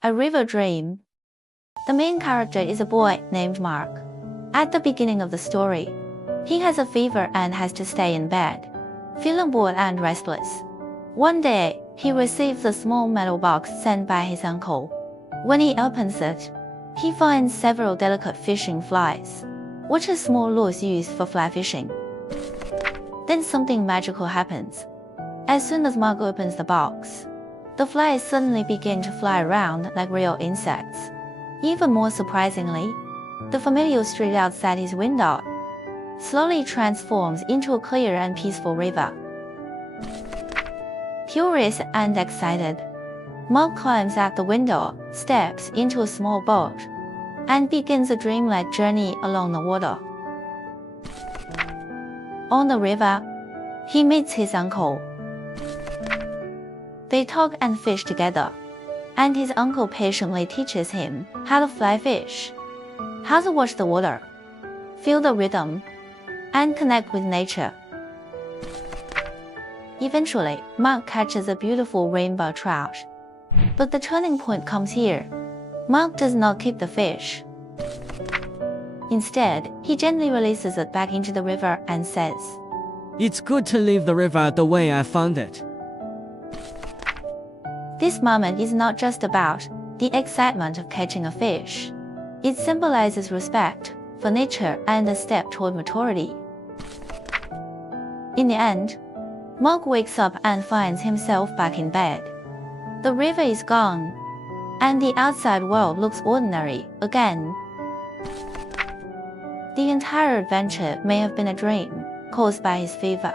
A River Dream. The main character is a boy named Mark. At the beginning of the story, he has a fever and has to stay in bed, feeling bored and restless. One day, he receives a small metal box sent by his uncle. When he opens it, he finds several delicate fishing flies, which are small lures used for fly fishing. Then something magical happens. As soon as Mark opens the box, the flies suddenly begin to fly around like real insects. Even more surprisingly, the familiar street outside his window slowly transforms into a clear and peaceful river. Curious and excited, Mark climbs out the window, steps into a small boat, and begins a dreamlike journey along the water. On the river, he meets his uncle. They talk and fish together, and his uncle patiently teaches him how to fly fish, how to watch the water, feel the rhythm, and connect with nature. Eventually, Mark catches a beautiful rainbow trout. But the turning point comes here. Mark does not keep the fish. Instead, he gently releases it back into the river and says, "It's good to leave the river the way I found it." This moment is not just about the excitement of catching a fish. It symbolizes respect for nature and a step toward maturity. In the end, Mark wakes up and finds himself back in bed. The river is gone, and the outside world looks ordinary again. The entire adventure may have been a dream caused by his fever,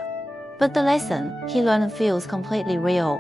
but the lesson he learned feels completely real.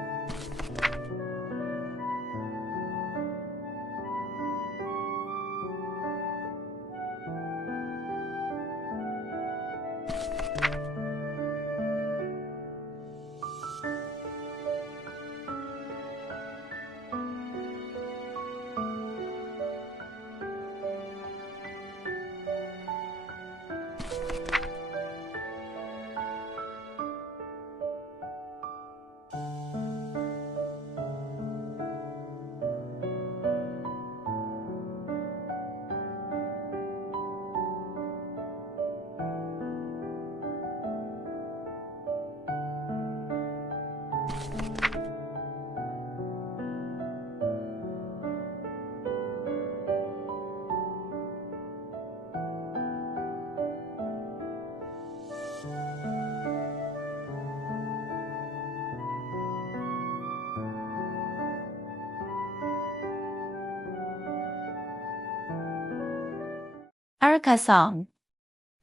Erica song.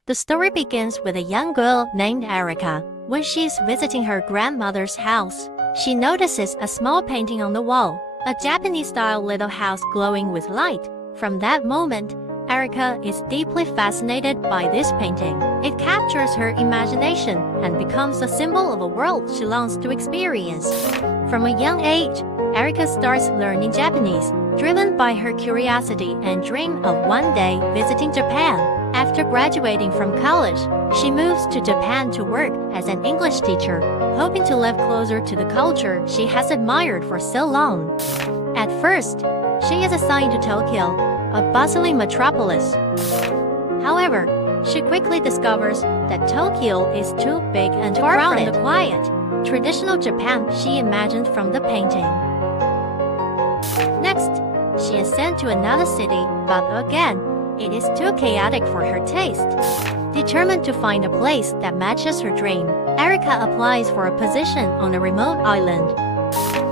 The story begins with a young girl named Erica. When she is visiting her grandmother's house, she notices a small painting on the wall, a Japanese-style little house glowing with light. From that moment, Erica is deeply fascinated by this painting. It captures her imagination and becomes a symbol of a world she longs to experience. From a young age, Erica starts learning Japanese, driven by her curiosity and dream of one day visiting Japan. After graduating from college, she moves to Japan to work as an English teacher, hoping to live closer to the culture she has admired for so long. At first, she is assigned to Tokyo, a bustling metropolis. However, she quickly discovers that Tokyo is too big and far from the quiet, traditional Japan she imagined from the painting. Next, she is sent to another city, but again, it is too chaotic for her taste. Determined to find a place that matches her dream, Erica applies for a position on a remote island.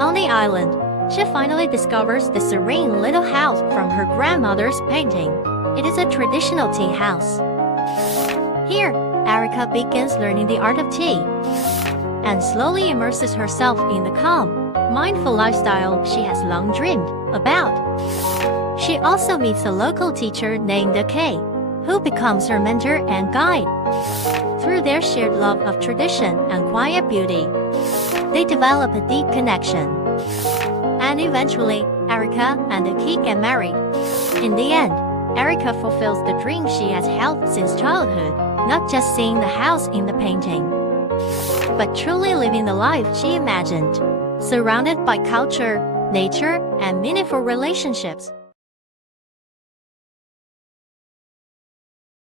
On the island, she finally discovers the serene little house from her grandmother's painting. It is a traditional tea house. Here, Erica begins learning the art of tea and slowly immerses herself in the calm, mindful lifestyle she has long dreamed about. She also meets a local teacher named Kay, who becomes her mentor and guide. Through their shared love of tradition and quiet beauty, they develop a deep connection. And eventually, Erica and Kay get married. In the end, Erica fulfills the dream she has held since childhood, not just seeing the house in the painting, but truly living the life she imagined. Surrounded by culture, nature, and meaningful relationships.